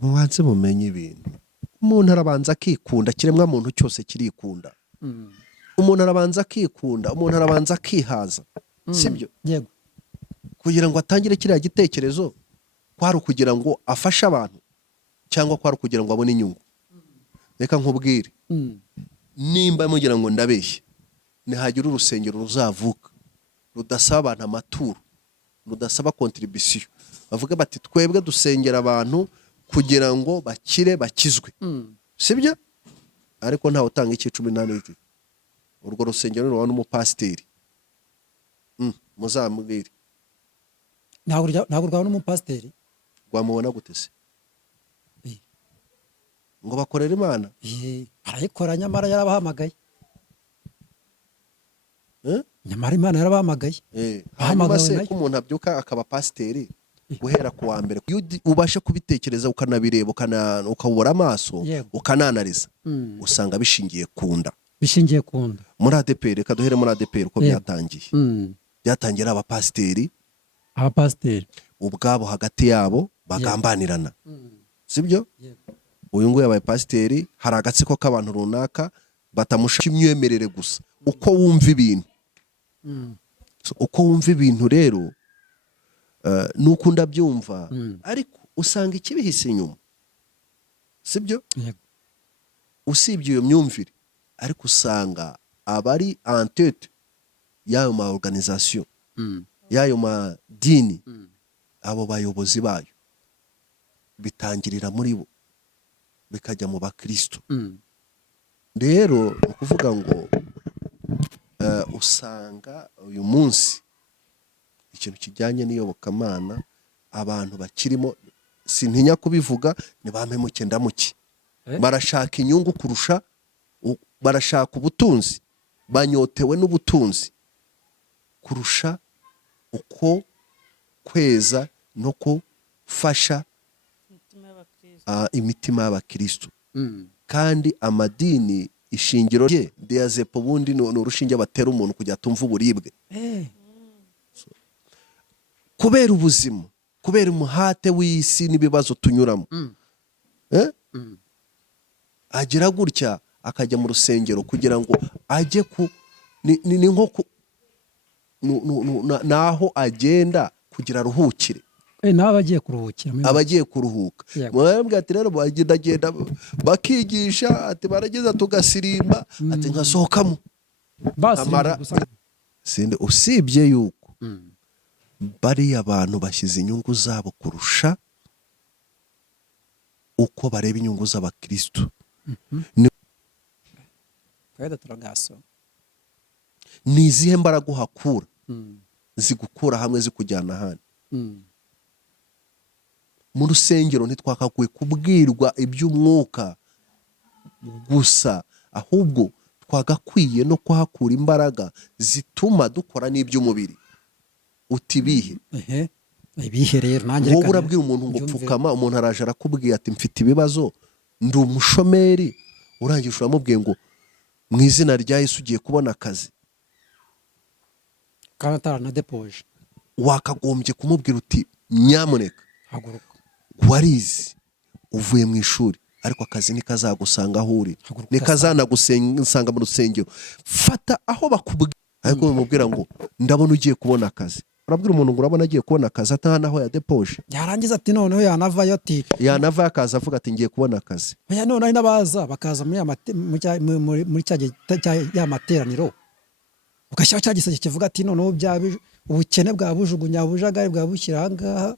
mubanze mumenye ibintu. Umuntu arabanza akikunda, kiremwa muntu cyose kirikunda. Umuntu arabanza akikunda, umuntu arabanza akihaza. Sibyo? Yego. Kugira ngo atangire kiriya gitekerezo kwari kugira ngo afashe abantu cyangwa kwari kugira ngo abone inyungu. Reka nkubwire. Nimba mugira ngo ndabeshye, nihagira urusengero ruzavuka rudasaba abantu amaturo, rudasaba contribution. Bavuga bati twebwe dusengera abantu kugira ngo bakire bakizwe. Sibyo? Ariko ntawe utanga ikicumi n'aniki. Urwo rusengero rubona umupasiteri. Muzamubwire. Ntabwo rwabona umupasiteri. Rwamubona gute se? Ngo bakorera Imana? Arayikora nyamara yarabahamagaye. Nyamara Imana yarabahamagaye. Hanyuma se ko umuntu abyuka akaba pasiteri guhera ku wa mbere ubashe kubitekereza ukanabireba ukabura amaso ukananariza, usanga bishingiye kunda. Bishingiye kunda. Muri ADPR, reka duhere muri ADPR uko byatangiye. Byatangira abapasiteri ubwabo hagati yabo bagambanirana. Sibyo? Uyu nguyu yabaye pasiteri, hari agatsiko k'abantu runaka batamushaka imyemerere gusa uko wumva ibintu. Uko wumva ibintu rero nuko ndabyumva, ariko usanga ikibihise inyuma. Sibyo? Usibye iyo myumvire, ariko usanga abari en tête y'ayo ma organisation, y'ayo ma dini, abo bayobozi bayo bitangirira muri bo bikajya mu bakristo. Rero ukuvuga ngo usanga uyu munsi ikintu kijyanye n'iyobokamana abantu bakirimo, sintinya kubivuga, nibampemuke ndamuke. Barashaka inyungu kurusha, barashaka ubutunzi, banyotewe n'ubutunzi kurusha uko kweza no kufasha imitima y'abakristo. Kandi amadini ishingiro rye diazepo bundi no urushinge batera umuntu kujya atumva uburibwe. Kubera ubuzima, kubera umuhate w'isi n'ibibazo tunyuramo. Agira gutya akajya mu rusengero kugira ngo ajye ni nko naho agenda kugira ruhukire. N'abagiye kuruhukira. Abagiye kuruhuka. Mwambwe ati rero bagenda bakigisha ati barageza tugasirimba ati nkasohokamo. Amara sinde usibye yuko bari abantu bashyize inyungu zabo kurusha uko bareba inyungu z'abakristo. Ni izihe mbaraga uhakura zigukura hamwe zikujyana ahandi. Mu rusengero ntitwakaguye kubwirwa iby'umwuka gusa, ahubwo twagakwiye no kuhakura imbaraga zituma dukora n'iby'umubiri. Utibihe ibihe rero nanjye wowe urabwira umuntu ngo pfukama, umuntu araje arakubwiye ati mfite ibibazo, ndi umushomeri, urangije uramubwiye ngo mu izina rya Yesu ugiye kubona akazi, kandi ataranadepoje. Wakagombye kumubwira uti nyamuneka haguruka, warizi uvuye mu ishuri ariko akazi nikazagusanga aho uri, nikazanagusanga mu rusengero. Fata aho bakubwira, ariko bamubwira ngo ndabona ugiye kubona akazi. Urabwira umuntu ngo urabona agiye kubona akazi atahana aho yadepoje, yarangiza ati noneho yanavayo, ati yanava akaza avuga ati ngiye kubona akazi. Oya none n'abaza bakaza muri cya materaniro ugashyiraho cya giseke kivuga ati noneho ubukene bwabujugunya, bujagari bwabushyira aha ngaha.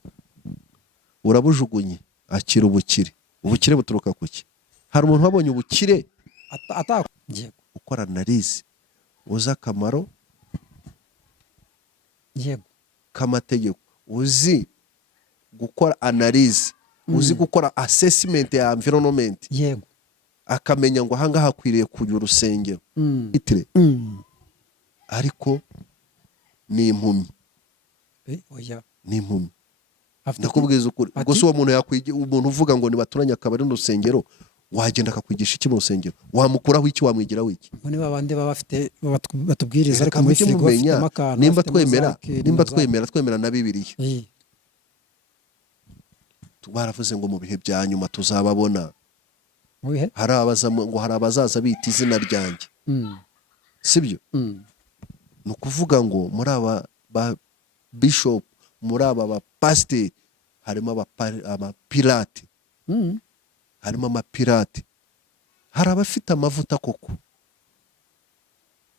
Urabujugunye, akira ubukire. Ubukire buturuka kuki? Hari umuntu wabonye ubukire ukora analize, uzi akamaro k'amategeko, uzi gukora analize, uzi gukora assessment ya environment, akamenya ngo ahangaha hakwiriye kujya urusengero. Ariko ni impumyi. Ni impumyi. Ndakubwiza ukuri. Gusa uwo muntu yakwigira, umuntu uvuga ngo nibaturanye akabari n'urusengero, wagenda akakwigisha iki mu rusengero? Wamukuraho iki, wamwigiraho iki? Ni babandi baba bafite batubwiriza ariko muri firigo bafitemo akantu. Nimba twemera na Bibiliya, baravuze ngo mu bihe bya nyuma tuzababona, mu bihe hari abazaza bita izina ryanjye, sibyo? Ni ukuvuga ngo muri aba ba bishop, muri aba ba pasiteri harimo amapirate, harimo amapirate, hari abafite amavuta koko,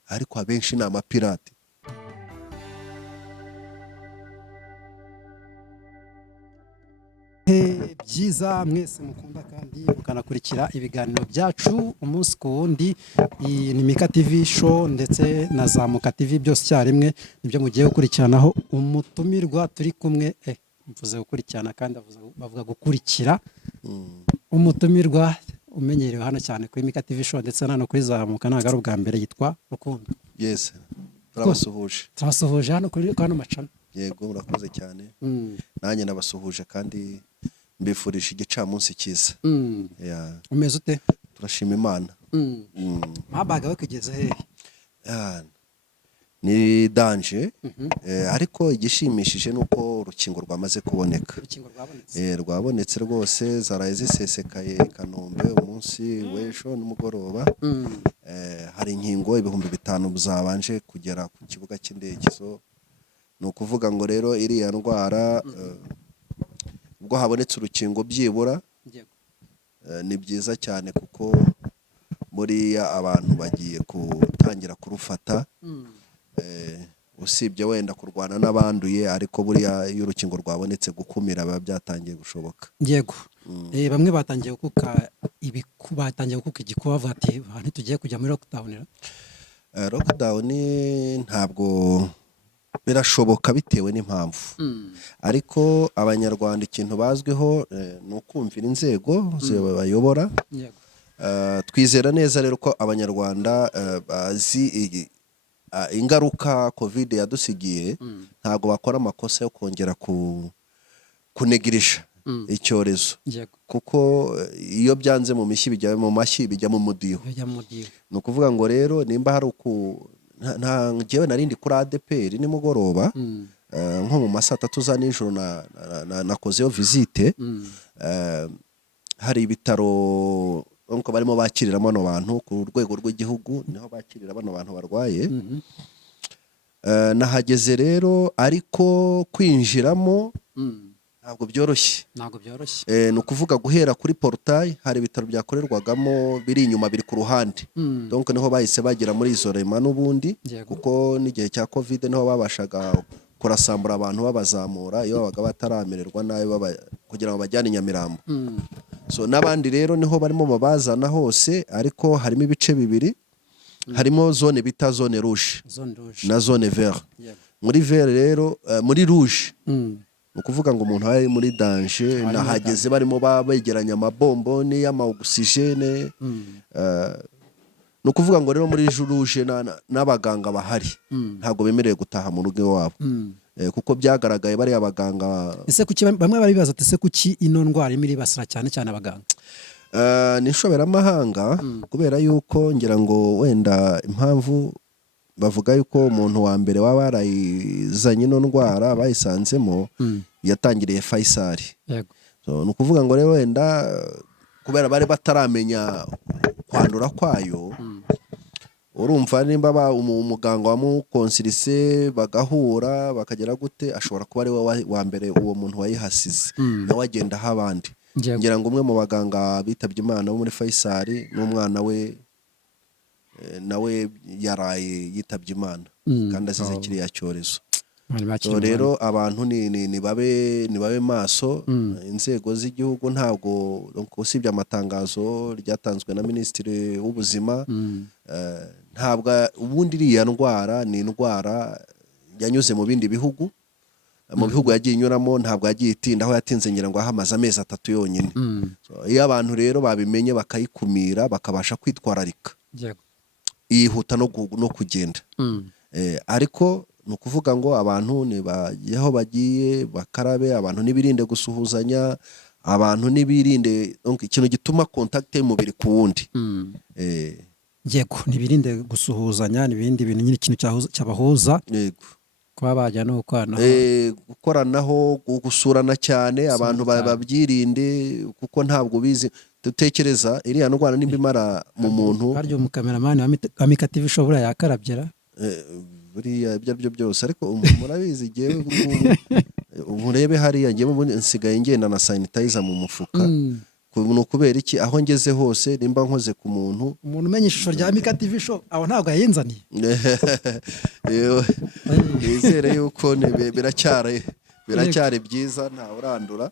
ariko abenshi ni amapirate. byiza mwese mukunda kandi mukanakurikira ibiganiro byacu umunsi ku wundi. Iyi ni Mika TV show ndetse na Zamuka TV byose icyarimwe nibyo mugiye gukurikiranaho. Umutumirwa turi kumwe mvuze gukurikirana kandi bavuga gukurikira. Umutumirwa umenyerewe hano cyane kuri Mika TV show ndetse hano kuri Zamuka ntabwo ari ubwa mbere, yitwa Rukundo. Yes, turabasuhuje hano kuri hano macana. Yego, murakoze cyane. Nanjye nabasuhuje kandi mbifurije igicamunsi cyiza. Umeze ute? Turashima Imana. Mabaga we kugeza hehe? Ni danje, ariko igishimishije nuko urukingo rwamaze kuboneka. Urukingo rwabonetse? Rwabonetse rwose, zaraye zisesekaye Kanombe umunsi w'ejo n'umugoroba. Hari inkingo 5,000 zabanje kugera ku kibuga cy'indege. So ni ukuvuga ngo rero iriya ndwara ubwo habonetse urukingo byibura ni byiza cyane, kuko buriya abantu bagiye gutangira kurufata, usibye wenda kurwana n'abanduye, ariko buriya iyo urukingo rwabonetse gukumira biba byatangiye gushoboka. Yego. Bamwe batangiye gukuka igikuba, bavuga ati ntitugiye kujya muri lockdown. Lockdown ntabwo birashoboka bitewe n'impamvu, ariko abanyarwanda ikintu bazwiho ni ukumvira inzego zibayobora. Twizera neza rero ko abanyarwanda bazi ingaruka covid yadusigiye, ntabwo bakora amakosa yo kongera kunegirisha icyorezo, kuko iyo byanze mu mashyi bijya mu mudiho. Ni ukuvuga ngo rero nimba hari njyewe narindi kuri ADPR nimugoroba, nko mu ma 3 za nijoro nakozeyo visite. Hari ibitaro nko barimo bakiriramo bano bantu ku rwego rw'igihugu, niho bakirira bano bantu barwaye. Nahageze rero, ariko kwinjiramo ntabwo byoroshye. Ni ukuvuga guhera kuri portail hari ibitaro byakorerwagamo biri inyuma, biri ku ruhande. Donc niho bahise bagira muri isolema n'ubundi, kuko n'igihe cya covid niho babashaga kurasambura abantu babazamura iyo babaga bataramererwa nabi, kugira ngo bajyane Nyamirambo. So n'abandi rero niho barimo babazana hose, ariko harimo ibice bibiri. Harimo zone bita zone rouge na zone vert. Muri vert rero, muri rouge ukuvuga ngo umuntu ari muri danger, nahageze barimo begeranya amabomboni y'ama-oxygene. Ni ukuvuga ngo rero muri rouge n'abaganga bahari ntabwo bemerewe gutaha mu rugo iwabo, kuko byagaragaye bari abaganga. Ese kuki bamwe baribaza ati ese kuki ino ndwara imiri basira cyane abaganga? Ni inshoberamahanga, kubera yuko ngira ngo wenda impamvu bavuga yuko umuntu wa mbere waba yarayizanye ino ndwara bayisanzemo yatangiriye Faisal. So ni ukuvuga ngo rero wenda kubera bari bataramenya kwandura kwayo, urumva nimba umuganga wamukonsirise bagahura bakagera gute, ashobora kuba ari we wa mbere uwo muntu wayihasize, nawe agenda aho abandi. Ngira ngo umwe mu baganga bitabye Imana wo muri Faisal n'umwana we nawe yaraye yitabye Imana kandi azize kiriya cyorezo. So rero abantu ni babe maso. Inzego z'igihugu ntabwo, usibye amatangazo ryatanzwe na Minisitiri w'Ubuzima, ntabwo ubundi iriya ndwara ni indwara yanyuze mu bindi bihugu. Mu bihugu yagiye inyuramo ntabwo yagiye itinda, aho yatinze ngira ngo hamaze amezi 3 yonyine. Iyo abantu rero babimenye bakayikumira, bakabasha kwitwararika, yihuta no kugenda. Ariko ni ukuvuga ngo abantu aho bagiye bakarabe, abantu nibirinde gusuhuzanya, abantu nibirinde ikintu gituma contact y'umubiri ku wundi. Yego, nibirinde gusuhuzanya n'ibindi bintu nyine ikintu cyabahuza. Yego, kuba bajya no gukoranaho gukoranaho gusurana cyane abantu cyane. babyirinde kuko ntabwo bizi dutekereza iriya ndwara nimba imara mu muntu harya umukameramani wa Mika TV Show buriya yakarabyera buriya ibyo ari byo byose ariko murabizi igihe ubu urebe hariya ngewe nsigaye ngenda na sanitizer mu mufuka ni ukubera iki aho ngeze hose nimba nkoze ku muntu umenya ishusho rya Mika TV Show aho ntabwo yayinzaniye nizere yuko biracyari byiza ntawe urandura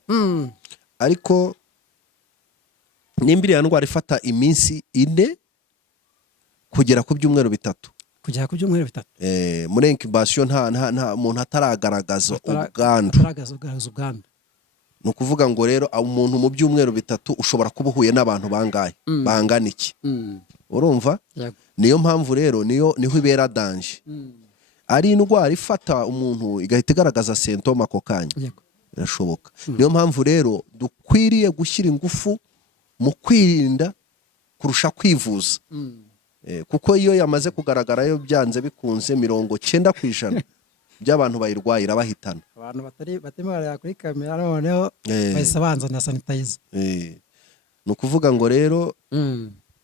ariko nimba iriya ndwara ifata iminsi 4 kugera ku byumweru 3 kugera ku byumweru 3 muri incubation nta muntu ataragaragaza ubwandu ni ukuvuga ngo rero umuntu mu byumweru 3 ushobora kuba uhuye n'abantu bangahe bangana iki urumva niyo mpamvu rero niho ibera danje ari indwara ifata umuntu igahita igaragaza symptome ako kanya birashoboka niyo mpamvu rero dukwiriye gushyira ingufu mu kwirinda kurusha kwivuza kuko iyo yamaze kugaragara yo byanze bikunze 90% by'abantu bayirwaye irabahitana abantu batarimo baraya kuri kamera noneho bahise banza na sanitizer ni ukuvuga ngo rero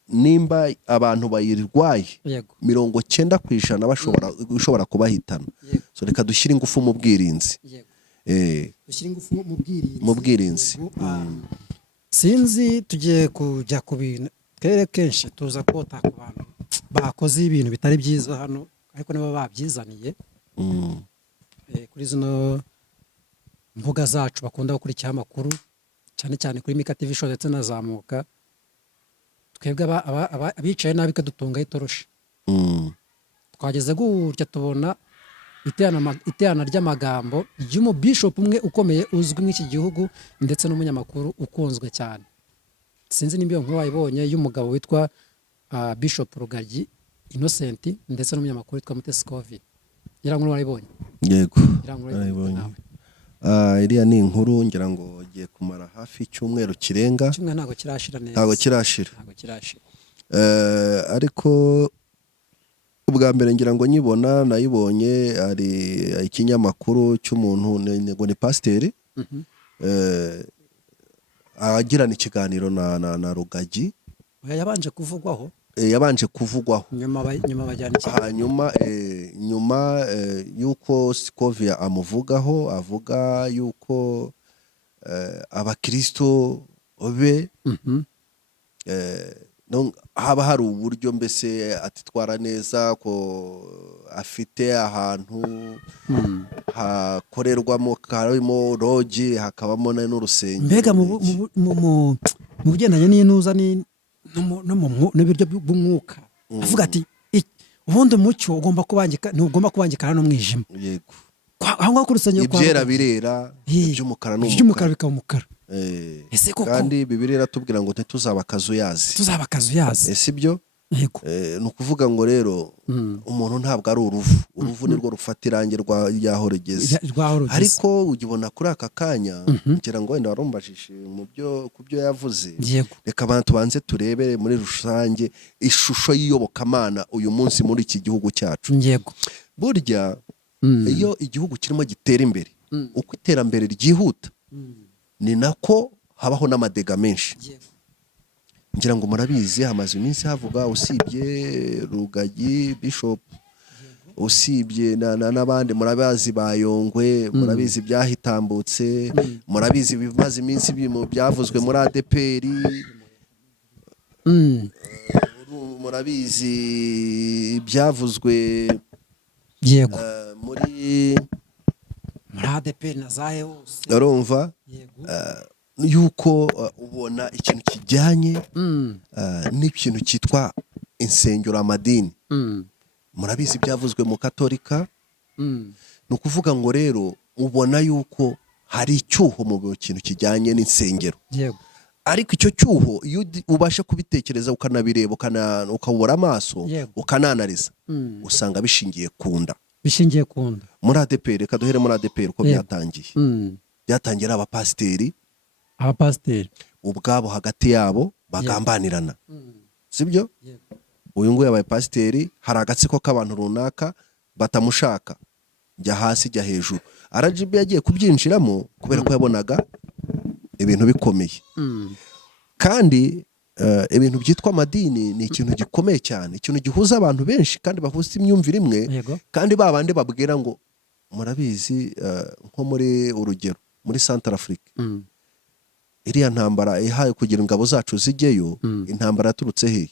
nimba abantu bayirwaye 90% bishobora kubahitana so reka dushyire ingufu mu bwirinzi dushyire ingufu mu bwirinzi sinzi tugiye kujya ku bintu twere kenshi tuza kota ku bantu bakoze ibintu bitari byiza hano ariko nibo babyizaniye kuri zino mbuga zacu bakunda gukurikira amakuru cyane cyane kuri Mika TV Show ndetse na Zamuka twebwe abicaye nabi kadutunga itoroshi twageze gutya tubona iterana ry'amagambo y'umubishop umwe ukomeye uzwi mw'iki gihugu ndetse n'umunyamakuru ukunzwe cyane sinzi nimba nk'uwo wayibonye y'umugabo witwa Bishop Rugagi Innocent ndetse n'umunyamakuru witwa Mutesi Covid nkuru wayibonye yego iriya ni inkuru ngira ngo giye kumara hafi icyumweru kirenga ntabwo kirashira neza ntabwo kirashira ariko ubwa mbere ngira ngo nyibona nayibonye ari ikinyamakuru cy'umuntu ngo ni pasiteri agirana ikiganiro na Rugagi yabanje kuvugwaho nyuma yuko Scovia amuvugaho avuga yuko abakristo be haba hari uburyo mbese atitwara neza ko afite ahantu hakorerwamo harimo rogi hakabamo n'urusengero mbega mu bigendanye n'intuza n'ibiryo by'umwuka avuga ati ubundi umucyo ugomba kubangikana n'umwijima yego aho ngaho ku rusengero ibyera birera iby'umukara iby'umukara bikaba umukara kandi Bibiliya iratubwira ngo ntituzaba akazuyazi ese ibyo ni ukuvuga ngo rero umuntu ntabwo ari uruvu nirwo rufata irangi ryaho rugeze ariko ugibona kuri aka kanya ngira ngo wenda warumbajije ku byo yavuze reka abantu tubanze turebe muri rusange ishusho y'iyobokamana uyu munsi muri iki gihugu cyacu burya iyo igihugu kirimo gitera imbere uko iterambere ryihuta ni nako habaho n'amadega menshi ngira ngo murabizi hamaze iminsi havuga usibye Rugagi Bishop usibye n'abandi murabazi bayongwe murabizi byahitambutse murabizi bimaze iminsi byavuzwe muri ADPR murabizi byavuzwe muri ADPR na zahe hose urumva yuko ubona ikintu kijyanye n'ikintu cyitwa insengero amadini murabizi byavuzwe mu Katolika ni ukuvuga ngo rero ubona yuko hari icyuho mu kintu kijyanye n'insengero ariko icyo cyuho iyo ubasha kubitekereza ukanabireba ukabura amaso ukananariza usanga bishingiye ku nda muri ADPR reka duhere muri ADPR uko byatangiye byatangiye ari abapasiteri ubwabo hagati yabo bagambanirana sibyo uyu nguyu yabaye pasiteri hari agatsiko k'abantu runaka batamushaka jya hasi jya hejuru. RGB yagiye kubyinjiramo kubera ko yabonaga ibintu bikomeye. Kandi ibintu byitwa amadini ni ikintu gikomeye cyane, ikintu gihuza abantu benshi kandi bahuza imyumvire imwe. Kandi babandi babwira ngo murabizi nko muri urugero muri Central Africa, iriya ntambara ihaye kugira ingabo zacu zijyeyo, intambara yaturutse hehe?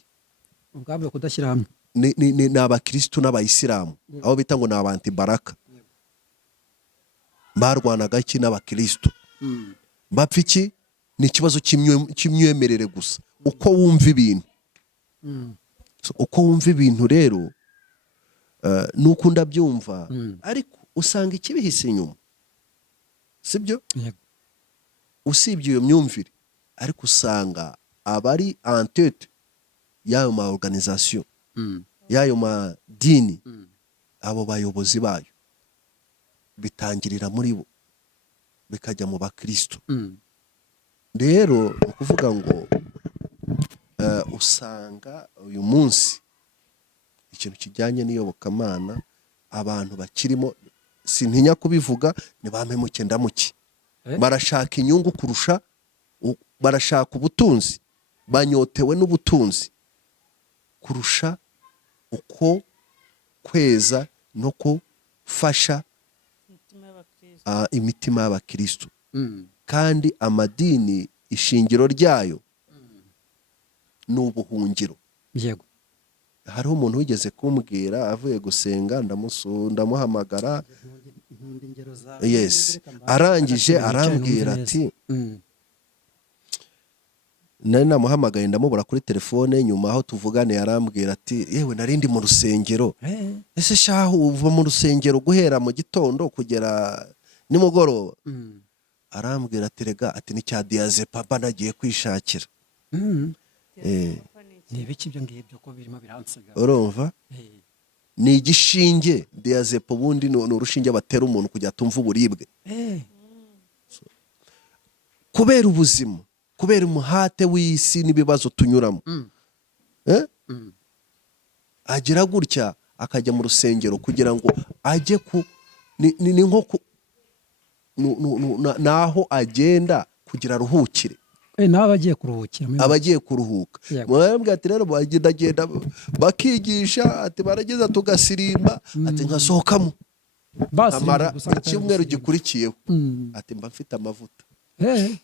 ubwabyo kudashyira hamwe. Ni abakristo n'abayisilamu, abo bita ngo ni abantibaraka. Barwanaga iki n'abakristo? Bapfa iki? Ni ikibazo cy'imyemerere gusa, uko wumva ibintu. Uko wumva ibintu rero nuko ndabyumva, ariko usanga ikibihise inyuma, sibyo? Usibye iyo myumvire, ariko usanga abari en tête y'ayo ma organisation, y'ayo madini, abo bayobozi bayo bitangirira muri bo bikajya mu bakristo. Rero ukuvuga ngo usanga uyu munsi ikintu kijyanye n'iyobokamana abantu bakirimo, sintinya kubivuga, ni bampemuke ndamuke. Barashaka inyungu kurusha, barashaka ubutunzi, banyotewe n'ubutunzi kurusha uko kweza no kufasha imitima y'abakristo. Kandi amadini ishingiro ryayo ni ubuhungiro. Yego. Hariho umuntu wigeze kumbwira avuye gusenga, ndamuhamagara, yes, arangije arambwira ati, nari namuhamagaye ndamubura kuri telefone, nyuma aho tuvugane yarambwira ati yewe narindi mu rusengero. Ese shahu uva mu rusengero guhera mu gitondo kugera nimugoroba? Arambwira ati rega, ati ni cya diazepam nagiye kwishakira. Ni ibiki ibyo ngibyo ko birimo biransiga? Urumva? Ni igishinge. Diazepam ubundi ni urushinge batera umuntu kugira atumva uburibwe. Kubera ubuzima, kubera umuhate w'isi n'ibibazo tunyuramo, agira gutya akajya mu rusengero kugira ngo ajye ni nko naho agenda kugira aruhukire. Nawe agiye kuruhukira, abagiye kuruhuka. Mwambwe ati rero bagenda bakigisha, ati barageza tugasirimba, ati nkasohokamo amara icyumweru gikurikiyeho, ati mba mfite amavuta,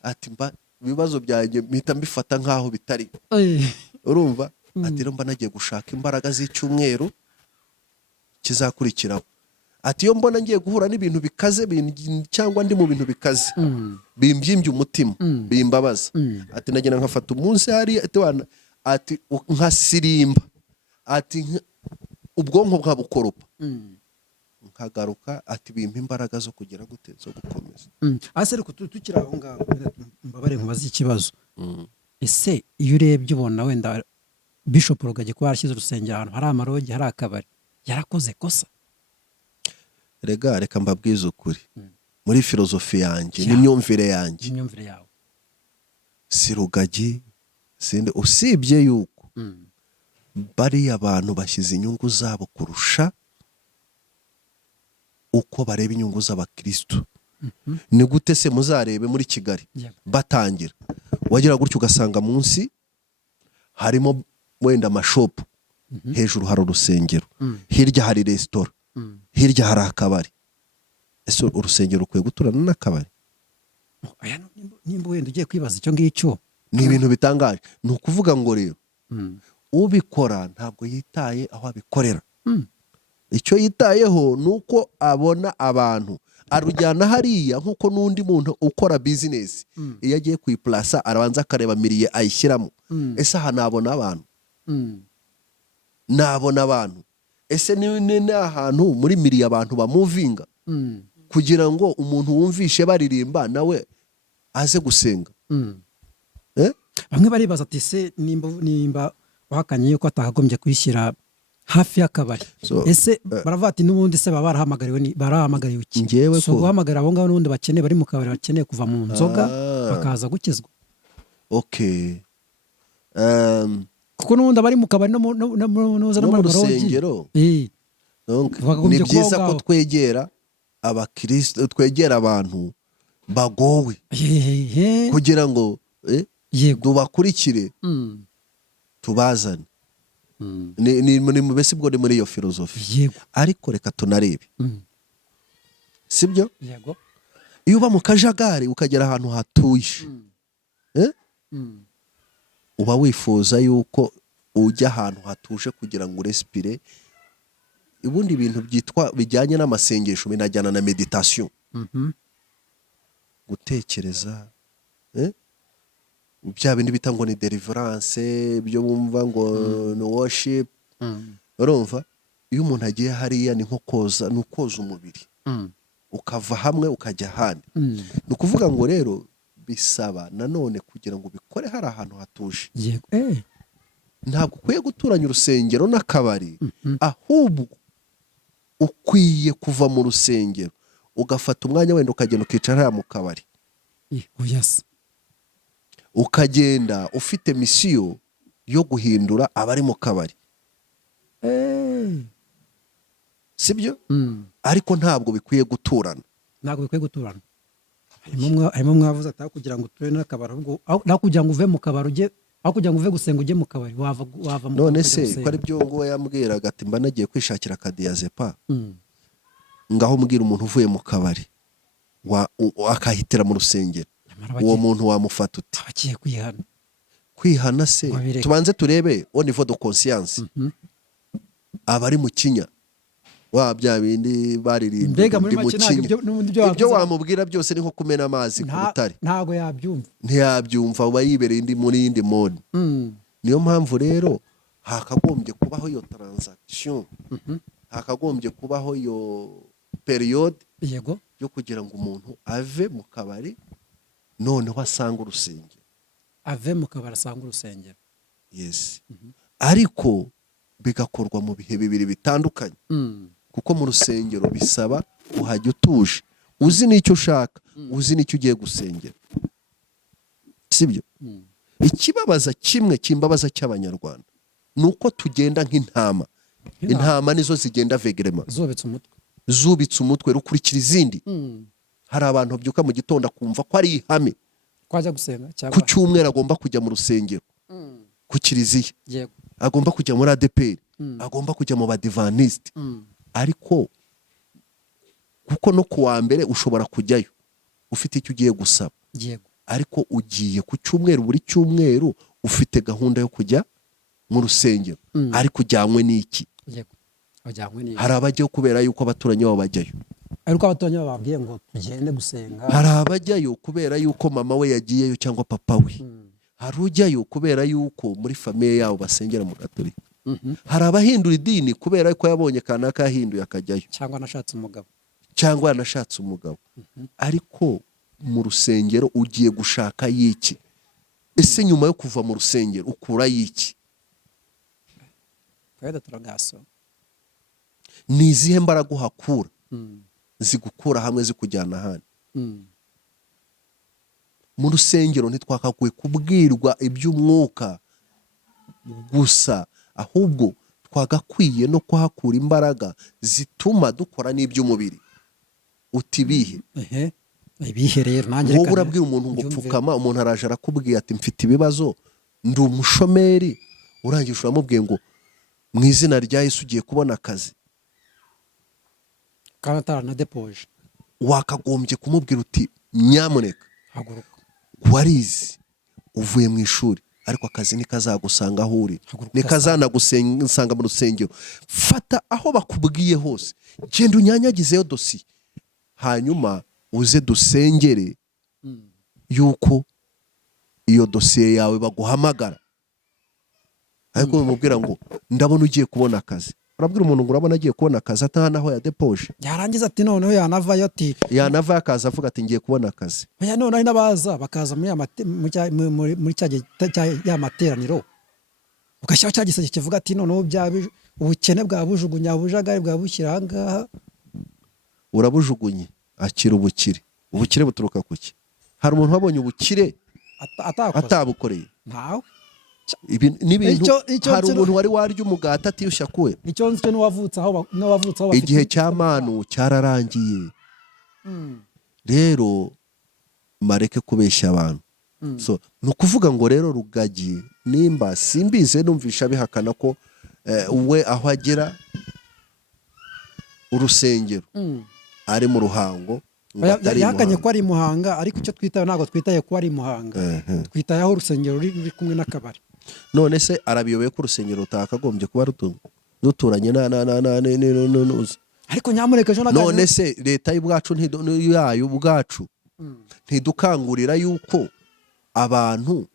ati mba ibibazo byanjye mpita mbifata nkaho bitari. Urumva? Ati rero mba nagiye gushaka imbaraga z'icyumweru kizakurikiraho. Ati iyo mbona ngiye guhura n'ibintu bikaze cyangwa ndi mu bintu bikaze, bimbyimbye umutima, bimbabaza, ati nagenda nkafata umunsi hari ati nkasirimba, ati ubwonko bwabukoropa, nkagaruka, ati bimpa imbaraga zo kugira gute, zo gukomeza. Ase ariko tukira aho ngaho mbabare nkubaza ikibazo. Ese iyo urebye ubona wenda Bishop Rugagi ko yarashyize urusengero ahantu hari amarogi, hari akabari, yarakoze kosa? Reka mbabwize ukuri, muri filozofi yanjye n'imyumvire yanjye, imyumvire yawe, si Rugagi sinde, usibye yuko bari abantu bashyize inyungu zabo kurusha uko bareba inyungu z'abakristo. Ni gute se muzarebe muri Kigali batangira, wagira gutyo ugasanga munsi harimo wenda amashopu, hejuru hari urusengero, hirya hari resitora, hirya hari akabari. Ese urusengero rukwiye guturana n'akabari? Nimba wenda ugiye kwibaza icyo ngicyo, ni ibintu bitangaje. Ni ukuvuga ngo rero ubikora ntabwo yitaye aho abikorera. Icyo yitayeho ni uko abona abantu, arujyana hariya nk'uko n'undi muntu ukora bizinesi iyo agiye kuyiplasa arabanza akareba miliye ayishyiramo. Ese aha nabona abantu, nabona abantu, ese ni ahantu muri miliye abantu bamuvinga kugira ngo umuntu wumvishe baririmba nawe aze gusenga. Bamwe baribaza ati se nimba wahakanye yuko atakagombye kwishyira hafi y'akabari, ese baravuga ati n'ubundi se barahamagariwe iki? So guhamagara abo ngabo n'ubundi bakeneye, bari mu kabari bakeneye kuva mu nzoga bakaza gukizwa. Kuko n'ubundi abari mu kabari no mu rusengero, ni byiza ko twegera abakristo twegera abantu bagowe Hehehe. kugira ngo Yego. tubakurikire tubazane. Ni mu bese bwo ni muri iyo filozofi. Yego. Ariko reka tunarebe, sibyo? Yego. Iyo uba mu kajagari ukagera ahantu hatuje, uba wifuza yuko ujya ahantu hatuje kugira ngo urespire. Ubundi ibintu byitwa bijyanye n'amasengesho binajyana na meditation, gutekereza, bya bindi bita ngo ni deliverance, byo bumva ngo ni worship. Urumva iyo umuntu agiye hariya ni nko koza, ni ukoza umubiri, ukava hamwe ukajya ahandi. Ni ukuvuga ngo rero bisaba nanone kugira ngo bikore hari ahantu hatuje. Yego. Ntabwo ukwiye guturanya urusengero n'akabari, ahubwo ukwiye kuva mu rusengero ugafata umwanya wenda ukagenda ukicara hariya mu kabari, Yes. ukagenda ufite misiyo yo guhindura abari mu kabari, sibyo? Ariko ntabwo bikwiye guturana. Ntabwo bikwiye guturana. Harimo mwavuze ati kugira ngo uture n'akabari, ahubwo aho kugira ngo uve mu kabari ujye, aho kugira ngo uve gusenga ujye mu kabari, wava mu none se ko ari byo ngo yambwiraga ati mba nagiye kwishakira akadiyazepa, ngaho mbwira umuntu uvuye mu kabari akahitira mu rusengero, uwo muntu wamufata uti? agiye kwihana. Kwihana se Wabireka. tubanze turebe au niveau de conscience. Abari mu kinya wa bya bindi baririmbye Mbega muri ndi mu make ntabwo kinya, ibyo wamubwira byose ni nko kumena amazi ku rutare, ntago yabyumva. ntiyabyumva, uba yibereye indi muri indi mode. Niyo mpamvu rero hakagombye kubaho iyo transaction, hakagombye kubaho iyo periode Yego. yo kugira ngo umuntu ave mu kabari noneho asanga urusengero. Ave mu kabari asanga urusengero. Yes. Ariko bigakorwa mu bihe bibiri bitandukanye, kuko mu rusengero bisaba uhajya utuje, uzi n'icyo ushaka, uzi n'icyo ugiye gusengera, sibyo? Ikibabaza kimwe kimbabaza cy'abanyarwanda ni uko tugenda nk'intama. Intama nizo zigenda vegerema, zubitse umutwe rukurikira izindi. Hari abantu babyuka mu gitondo akumva ko ari ihame kwajya gusenga ku cyumweru agomba kujya mu rusengero, ku kiliziya, Yego. agomba kujya muri ADPR, agomba kujya mu badivaniste. Ariko kuko no kuwa mbere ushobora kujyayo ufite icyo ugiye gusaba, Yego. ariko ugiye ku cyumweru, buri cyumweru ufite gahunda yo kujya mu rusengero, ariko ujyanywe n'iki? Yego. Ujyanywe n'iki? Hari abajyayo kubera yuko abaturanyi babo bajyayo, ariko abaturanyi bababwiye ngo tugende gusenga. hari abajyayo kubera yuko mama we yagiyeyo cyangwa papa we, hari ujyayo kubera yuko muri famiye yabo basengera mu Gatolika, hari abahindura idini kubera ko yabonye kanaka yahinduye akajyayo, cyangwa anashatse umugabo, cyangwa yanashatse umugabo. Ariko mu rusengero ugiye gushaka y'iki? Ese nyuma yo kuva mu rusengero ukura y'iki? kweda turagaso. Ni izihe mbaraga uhakura zigukura hamwe zikujyana ahandi? Mu rusengero ntitwakaguye kubwirwa iby'umwuka gusa, ahubwo twagakwiye no kuhakura imbaraga zituma dukora n'iby'umubiri. Uti bihe? Ibihe rero nanjye wowe urabwira umuntu ngo pfukama, umuntu araje arakubwiye ati mfite ibibazo, ndi umushomeri, urangije uramubwiye ngo mu izina rya Yesu ugiye kubona akazi, kandi ataranadepoje. wakagombye kumubwira uti nyamuneka Haguruka. warizi, uvuye mu ishuri, ariko akazi nikazagusanga aho uri, nikazanagusanga mu rusengero. Fata aho bakubwiye hose, genda unyanyagizeyo dosiye, hanyuma uze dusengere yuko iyo dosiye yawe baguhamagara. Ariko bamubwira ngo ndabona ugiye kubona akazi, urabwira umuntu ngo urabona agiye kubona akazi atanaho yadepoje, yarangiza ati noneho yanavayo, ati yanava akaza avuga ati ngiye kubona akazi. oya none n'abaza bakaza muri ya materaniro, ugashyiraho cya giseke kivuga ati noneho ubukene bwabujugunya, ubujagari bwabushyira aha ngaha. Urabujugunye, akira ubukire. Ubukire buturuka kuki? Hari umuntu wabonye ubukire atabukoreye? Ntawe. N'ibintu, hari umuntu wari warya umugati atiyushya kuwe? Icyo nzi cyo n'uwavutse aho igihe cya manu cyararangiye, rero mareke kubeshya abantu. So ni ukuvuga ngo rero Rugagi nimba simbize numvisha bihakana ko we aho agera urusengero ari mu Ruhango yahakanye ko ari i Muhanga, ariko icyo twitaye ntabwo twitaye ko ari i Muhanga, twitaye aho urusengero ruri kumwe n'akabari. none se arabiyobeye ko urusengero rutakagombye kuba ruturanye n'uzi. Ariko nyamureka ejo naganira, none se leta y'ubwacu yayo ubwacu ntidukangurira yuko abantu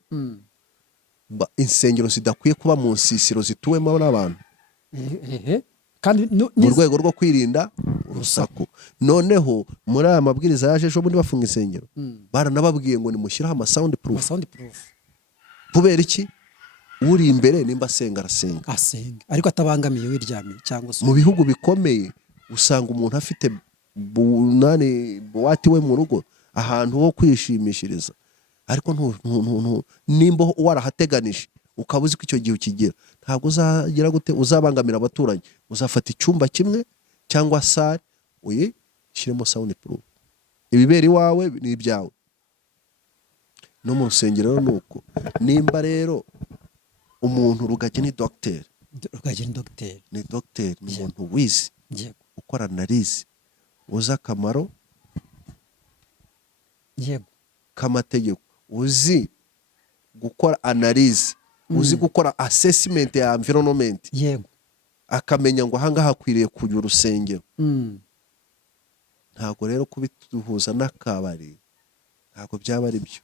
insengero zidakwiye kuba mu nsisiro zituwemo n'abantu kandi mu rwego rwo kwirinda urusaku. Noneho muri aya mabwiriza yaje ejo bundi bafunga insengero baranababwiye ngo nimushyiraho amasound proof. Kubera iki? Uri imbere nimba asenga arasenga, ariko atabangamiye wiryamiye cyangwa se mu bihugu bikomeye usanga umuntu afite buwate we mu rugo ahantu ho kwishimishiriza, ariko nimba warahateganije ukaba uzi ko icyo gihe ukigira, ntabwo uzagira gute uzabangamira abaturanyi. Uzafata icyumba kimwe cyangwa sare uyishyiremo sound proof, ibibera iwawe ni ibyawe. No mu rusengero ni uko. Nimba rero umuntu Rugagi ni dogiteri, ni dogiteri, ni umuntu wize ukora analize, uzi akamaro k'amategeko, uzi gukora analize, uzi gukora assessment ya environment, akamenya ngo ahangaha hakwiriye kujya urusengero. Ntabwo rero kubituhuza n'akabari ntabwo byaba ari byo.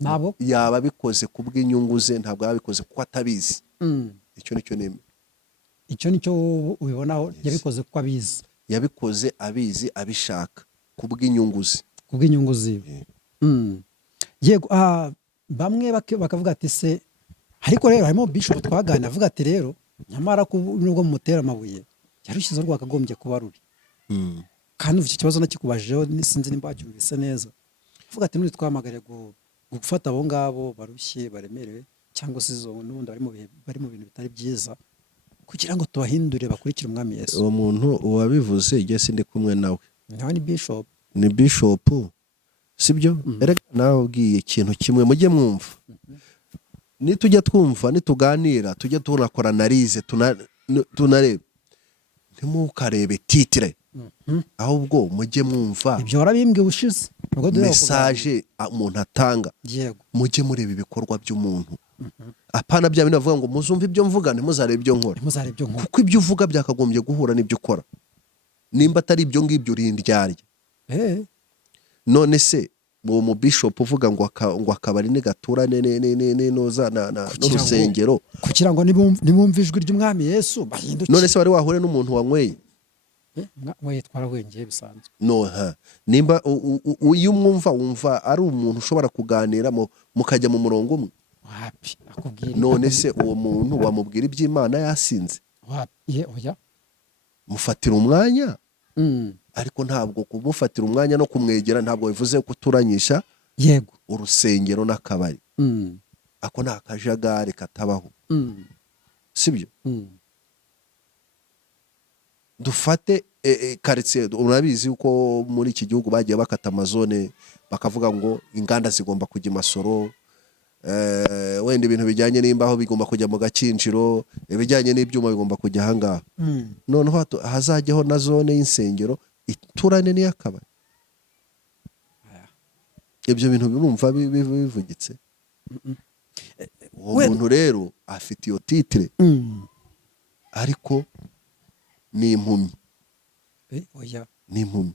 Nabo yaba bikoze kubw'inyungu ze, ntabwo yabikoze kuko atabizi. Icyo nicyo neme, icyo nicyo ubibonaho. Yabikoze kuko abizi, yabikoze abizi, abishaka kubw'inyungu ze, kubw'inyungu ziwe. Yego, bamwe bakavuga ati se, ariko rero harimo bishop twaganira avuga ati rero nyamara nubwo mumutera amabuye yarushyize rwakagombye kuba ruri. Kandi icyo kibazo nakikubajeho sinzi nimba wacyumvise neza. Avuga ati n'uri twamagare gufata abo ngabo barushye baremerewe cyangwa se izo n'ubundi bari mu bintu bitari byiza kugira ngo tubahindure bakurikire umwami Yesu. Uwo muntu uwabivuze igihe sindi kumwe nawe, nawe ni bishop, ni bishop sibyo? Erega nawe ubwiye ikintu kimwe, mujye mwumva, nitujya twumva nituganira tujya tunakora analize tunareba, ntimukarebe titre, ahubwo mujye mwumva ibyo warabimbwiye ubushize message umuntu atanga. Mujye mureba ibikorwa by'umuntu, apana bya bintu bavuga ngo muzumve ibyo mvuga ntimuzarebe ibyo nkora, kuko ibyo uvuga byakagombye guhura n'ibyo ukora. Nimba atari ibyo ngibyo urindyarya. None se uwo mu bishop uvuga ngo akabari ni gaturane n'inoza n'urusengero kugira ngo nibumve ijwi ry'umwami Yesu bahinduke. None se wari wahure n'umuntu wanyweye? Mwe twarahwengeye bisanzwe. Nimba uyu wumva ari umuntu ushobora kuganira mukajya mu murongo umwe. None se uwo muntu wamubwira iby'Imana yasinze? Oya, mufatira umwanya. Ariko ntabwo kumufatira umwanya no kumwegera ntabwo bivuze kuturanyisha urusengero n'akabari. Ako ni akajagari katabaho, sibyo? Dufate quartier, urabizi uko muri iki gihugu bagiye bakata amazone bakavuga ngo inganda zigomba kujya Masoro, wenda ibintu bijyanye n'imbaho bigomba kujya mu Gakinjiro, ibijyanye n'ibyuma bigomba kujya ahangaha. Noneho hazajyaho na zone y'insengero iturane n'iy'akabari. Ibyo bintu birumva bivugitse. Uwo muntu rero afite iyo titre, ariko ni impumyi. Ni impumyi.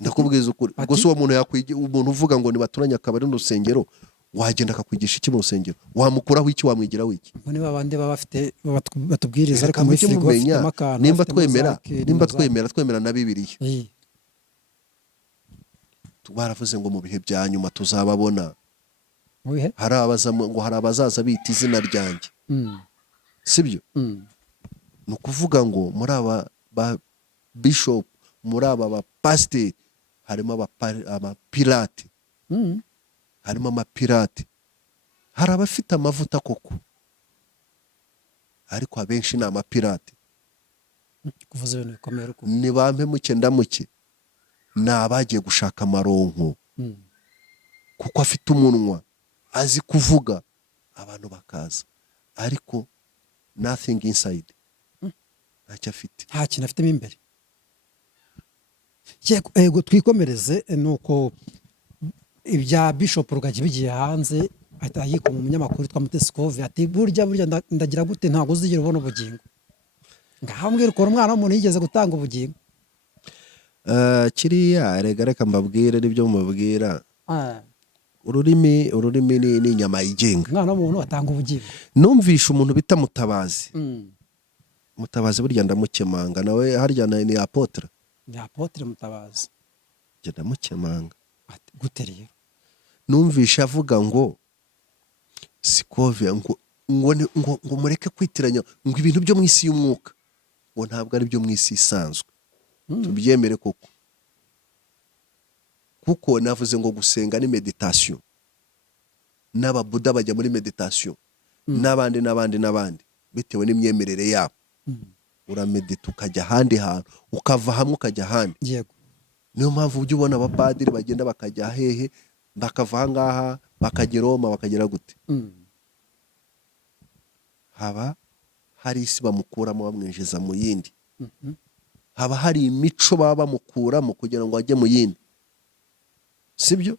Ndakubwiza ukuri. Gusa uwo muntu yakwigira, umuntu uvuga ngo nibaturanye akabari n'urusengero, wagenda akakwigisha iki mu rusengero? Wamukuraho iki? Wamwigiraho iki? Ngo niba abandi baba bafite batubwiriza ariko muri frigo bafitemo akantu. Nimba twemera na Bibiliya. Baravuze ngo mu bihe bya nyuma tuzababona. Hari abazaza bita izina ryanjye. Sibyo? Ni ukuvuga ngo muri aba bishop, muri aba bapasiteri harimo amapirate. Harimo amapirate. Hari abafite amavuta koko, ariko abenshi ni amapirate. Kuvuza ibintu bikomeye. Ni bampe muke ndamuke. ni abagiye gushaka amaronko Mm. kuko afite umunwa azi kuvuga abantu bakaza ariko nothing inside ntacyo afite. nta kintu afitemo imbere. Yego twikomereze nuko ibya Bishop Rugagi bigiye hanze ahita yikoma umunyamakuru witwa Mutesi Kove ati burya ndagira gute ntabwo uzigera ubona ubugingo. Ngaho mbwira ukuntu umwana w'umuntu yigeze gutanga ubugingo. Kiriya reka mbabwire n'ibyo mubabwira. ururimi ni inyama yigenga. Umwana w'umuntu atanga ubugingo. Numvisha umuntu bita Mutabazi. Mm. Mutabazi burya ndamukemanga nawe harya ni apotre. Ni apotre Mutabazi. Njye ndamukemanga. Gute rero? Numvisha avuga ngo Sikove ngo mureke kwitiranya ngo ibintu byo mu isi y'umwuka ngo ntabwo ari byo mu isi isanzwe. Tubyemere kuko navuze ngo gusenga ni meditation. N'ababuda bajya muri meditation. N'abandi bitewe n'imyemerere yabo. Uramedita ukajya ahandi hantu ukava hamwe ukajya ahandi. Yego. Niyo mpamvu ujya ubona abapadiri bagenda bakajya hehe bakava aha ngaha bakajya Roma bakagera gute. Haba hari isi bamukuramo bamwinjiza mu yindi. Haba hari imico baba bamukuramo kugira ngo ajye mu yindi. Sibyo?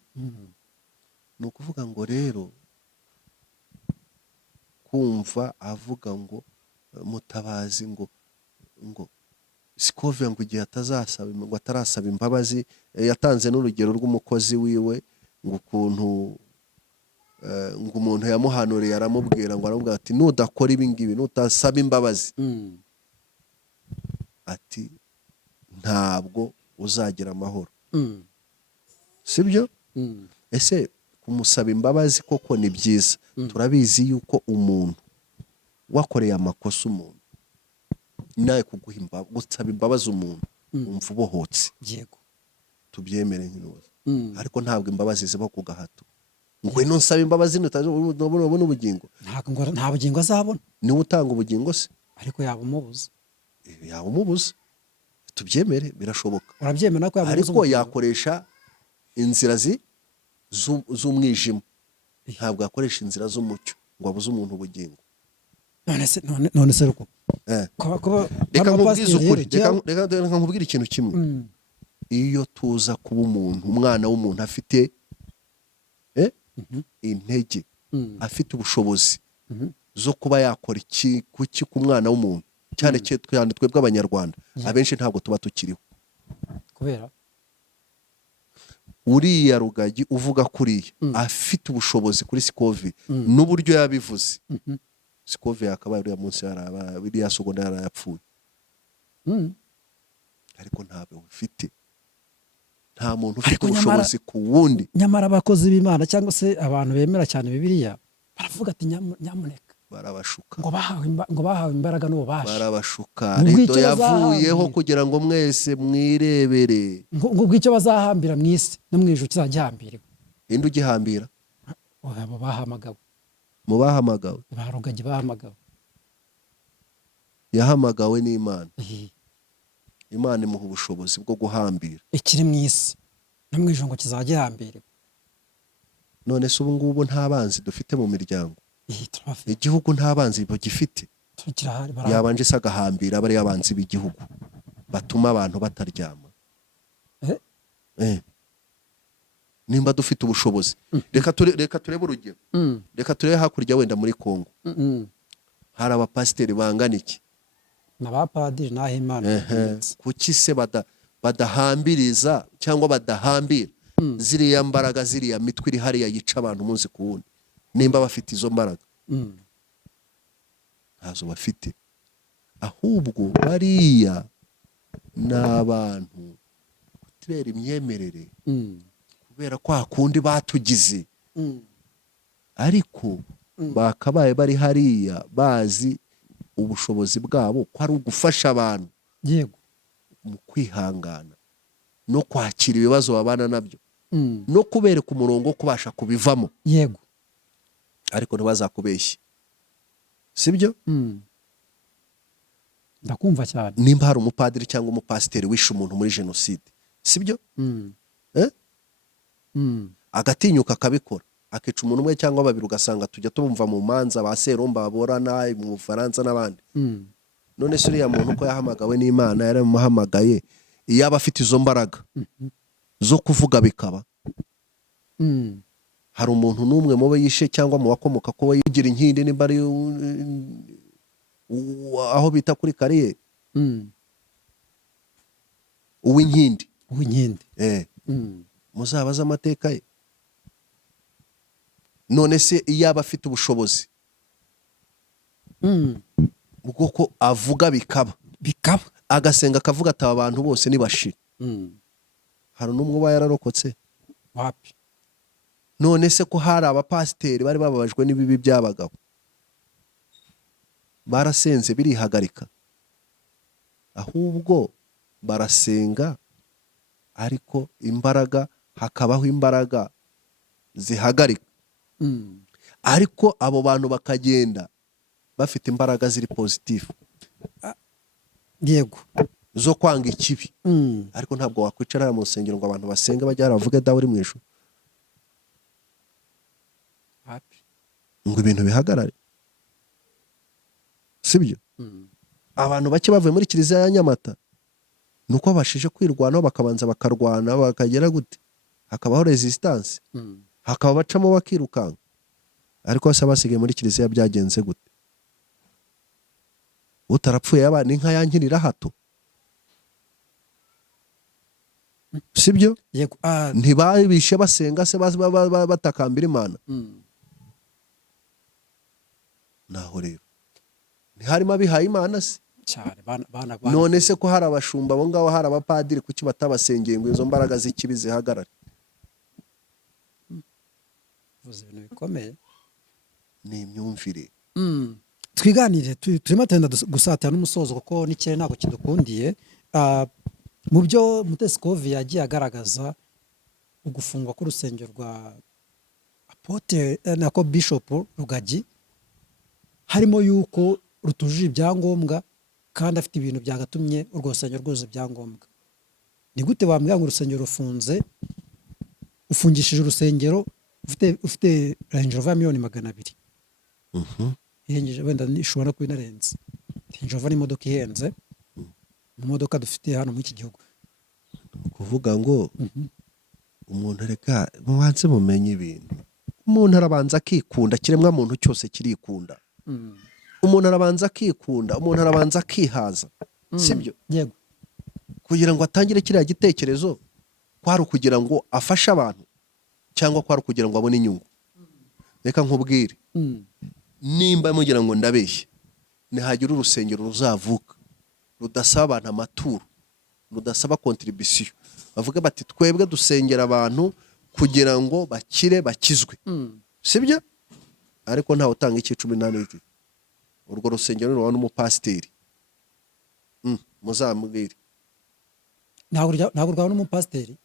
Ni ukuvuga ngo rero kumva avuga ngo Mutabazi ngo Sikove ngo igihe atazasaba ngo atarasaba imbabazi yatanze n'urugero rw'umukozi wiwe ngo ukuntu ngo umuntu yamuhanuriye aramubwira ngo aramubwira ati nudakora ibi ngibi nutasaba imbabazi ati ntabwo uzagira amahoro. Sibyo? Ese kumusaba imbabazi koko ni byiza. Turabizi yuko umuntu wakoreye amakosa umuntu nawe kuguha gusaba imbabazi umuntu umva ubohotse. Yego. Tubyemere nk'inoze. Ariko ntabwo imbabazi ziba ku gahato. Ngo ino nsaba imbabazi nutazobona ubugingo. Nta bugingo azabona. Niwe utanga ubugingo se? Ariko yabumubuza. Yabumubuza. Tubyemere birashoboka. Urabyemera ko yabubuza. Ariko yakoresha inzira z'umwijima. Ntabwo yakoresha inzira z'umucyo ngo abuze umuntu ubugingo. None se ruko. Reka nkubwize ukuri. Reka nkubwire ikintu kimwe. Iyo tuza kuba umuntu umwana w'umuntu afite intege afite ubushobozi zo kuba yakora iki ku mwana w'umuntu cyane twebwe abanyarwanda abenshi ntabwo tuba tukiriho. Kubera uriya Rugagi uvuga kuriya afite ubushobozi kuri Sikove n'uburyo yabivuze. Sikove yakabaye uriya munsi biriya segonda yarayapfuye. Ariko ntabwo ufite. Nta muntu ufite ubushobozi ku wundi. Nyamara abakozi b'Imana cyangwa se abantu bemera cyane Bibiliya baravuga ati nyamuneka barabashuka ngo bahawe imbaraga n'ububasha. Barabashuka. Rido yavuyeho kugira ngo mwese mwirebere. Ngo bw'icyo bazahambira mu isi no mu ijuru kizagihambirwa. Inde ugihambira? Abo bahamagawe. Mu bahamagawe? Ba Rugagi bahamagawe. Yahamagawe n'Imana. Imana imuha ubushobozi bwo guhambira ikiri mu isi no mu ijuru ngo kizagihambirwa. None se ubu ngubu nta banzi dufite mu miryango? Igihugu nta banzi bagifite. Yabanje se agahambira bari abanzi b'igihugu batuma abantu bataryama. Nimba dufite ubushobozi reka turebe urugero. Reka turebe hakurya wenda muri Kongo. Hari abapasiteri bangana iki? N'abapadiri naho Imana. Kuki se badahambiriza cyangwa badahambira ziriya mbaraga ziriya mitwe iri hariya yica abantu umunsi ku wundi? Nimba bafite izo mbaraga ntazo bafite. Ahubwo bariya ni abantu kubera imyemerere kubera kwa kundi batugize. Ariko bakabaye bari hariya bazi ubushobozi bwabo ko ari ugufasha abantu. Yego. Mu kwihangana no kwakira ibibazo babana nabyo no kubereka umurongo wo kubasha kubivamo. Yego. Ariko ntibazakubeshye. Sibyo? Ndakumva cyane. Nimba hari umupadiri cyangwa umupasiteri wishe umuntu muri jenoside sibyo? Mm. Eh? Mm. Agatinyuka akabikora, akica umuntu umwe cyangwa babiri, ugasanga tujya tubumva mu manza ba Seromba baborana mu Bufaransa n'abandi. Mm. None se uriya muntu ko yahamagawe n'Imana, yaramuhamagaye, iyo aba afite izo mbaraga zo kuvuga bikaba, Mm. hari umuntu n'umwe mu bo yishe cyangwa mu bakomoka kuba yigira inkindi, nimba ari aho bita kuri kariyeri Mm. uw'inkindi, Uwinkindi. Mm. muzabaze amateka ye. None se iyo aba afite ubushobozi Mm. bwo ko avuga bikaba, Bikaba. agasenga akavuga ati aba bantu bose nibashira, Mm. hari n'umwe uba yararokotse? Wapi? None se ko hari abapasiteri bari bababajwe n'ibibi byabagaho, barasenze birihagarika, ahubwo barasenga ariko imbaraga, hakabaho imbaraga zihagarika, Mm. ariko abo bantu bakagenda bafite imbaraga ziri pozitifu Yego. zo kwanga ikibi. Mm. Ariko ntabwo wakwicara mu rusengero ngo abantu basenge bajye baravuge dawe uri mu ijuru Wapi? ngo ibintu bihagarare, sibyo? Mm. Abantu bake bavuye muri kiliziya ya Nyamata nuko babashije kwirwanaho, bakabanza bakarwana, bakagera gute, hakabaho resistance, Mm. hakaba bacamo bakirukanka, ariko bose basigaye muri kiliziya byagenze gute? Utarapfuye yaba ni nka yankirira hato, sibyo? Yego. Ntibabishe basenga se batakambira Imana? Mm. Naho rero ntiharimo abihaye Imana se? Cyane bana. None se ko hari abashumba abo ngabo, hari abapadiri, kuki batabasengeye ngo izo mbaraga z'ikibi zihagarare? Vuze ibintu bikomeye. Ni imyumvire. Mm. Twiganire, turimo tenda gusatira n'umusozo kuko n'ikire ntabwo kidukundiye. Mu byo Mutesi Kovi yagiye agaragaza, ugufungwa k'urusengero rwa Apotre nako Bishop Rugagi, harimo yuko rutujuje ibyangombwa kandi afite ibintu byagatumye urwo rusengero rwuzuza ibyangombwa. Ni gute bambwira ngo urusengero rufunze, ufungishije urusengero ufite Range Rover miliyoni 200? Ihengeje wenda ishobora no kuba inarenze. Range Rover ni imodoka ihenze mu modoka dufite hano muri iki gihugu. Kuvuga ngo umuntu reka mubanze mumenye ibintu, umuntu arabanza akikunda, kiremwa muntu cyose kirikunda. Umuntu arabanza akikunda, umuntu arabanza akihaza, sibyo? Yego. Kugira ngo atangire kiriya gitekerezo, kwari ukugira ngo afashe abantu cyangwa kwari ukugira ngo abone inyungu? Reka nkubwire, nimba mugira ngo ndabeshye, nihagira urusengero ruzavuka rudasaba abantu amaturo, rudasaba contribution, bavuga bati twebwe dusengera abantu kugira ngo bakire bakizwe, sibyo? Ariko ntawe utanga ikicumi n'aneti, urwo rusengero rurabona umupasiteri, muzamubwire. Ntabwo rwabona umupasiteri?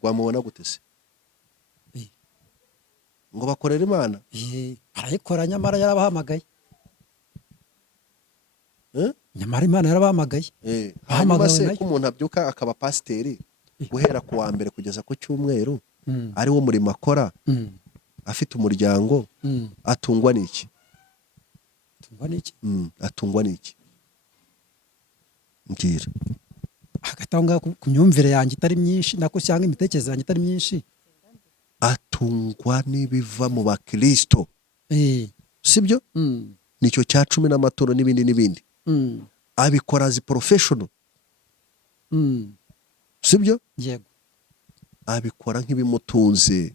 Rwamubona gute se? Ngo bakorera Imana? Barayikora, nyamara yarabahamagaye. Nyamara Imana yarabahamagaye. Hanyuma se ko umuntu abyuka akaba pasiteri guhera ku wa mbere kugeza ku cyumweru, ari wo murimo akora, afite umuryango, atungwa n'iki? Atungwa n'iki? Mbwira. Hagati aho ngaho ku myumvire yanjye itari myinshi, nako cyangwa imitekerereze yanjye itari myinshi, atungwa n'ibiva mu bakristo, sibyo? Nicyo cya 10 n'amaturo n'ibindi n'ibindi. Abikora as professional, sibyo? Yego. Abikora nk'ibimutunze,